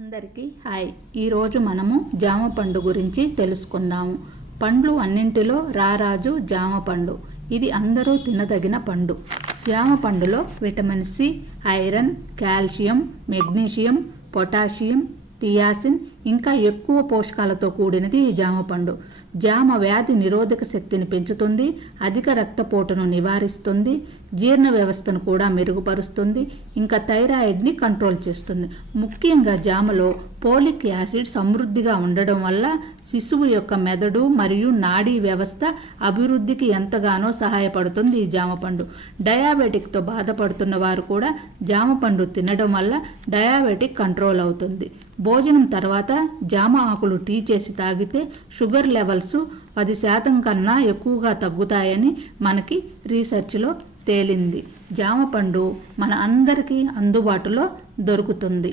అందరికీ హాయ్. ఈరోజు మనము జామ పండు గురించి తెలుసుకుందాము. పండ్లు అన్నింటిలో రారాజు జామ పండు. ఇది అందరూ తినదగిన పండు. జామ పండులో vitamin C, iron, calcium, magnesium, potassium, thiamine ఇంకా ఎక్కువ పోషకాలతో కూడినది ఈ జామ పండు. జామ వ్యాధి నిరోధక శక్తిని పెంచుతుంది, అధిక రక్తపోటును నివారిస్తుంది, జీర్ణ వ్యవస్థను కూడా మెరుగుపరుస్తుంది, ఇంకా థైరాయిడ్ని కంట్రోల్ చేస్తుంది. ముఖ్యంగా జామలో పోలిక్ యాసిడ్ సమృద్ధిగా ఉండడం వల్ల శిశువు యొక్క మెదడు మరియు నాడీ వ్యవస్థ అభివృద్ధికి ఎంతగానో సహాయపడుతుంది ఈ జామ పండు. డయాబెటిక్తో బాధపడుతున్న వారు కూడా జామ పండు తినడం వల్ల డయాబెటిక్ కంట్రోల్ అవుతుంది. భోజనం తర్వాత జామ ఆకులు టీ చేసి తాగితే షుగర్ లెవెల్స్ 10% కన్నా ఎక్కువగా తగ్గుతాయని మనకి రీసెర్చ్లో తేలింది. జామ పండు మన అందరికీ అందుబాటులో దొరుకుతుంది.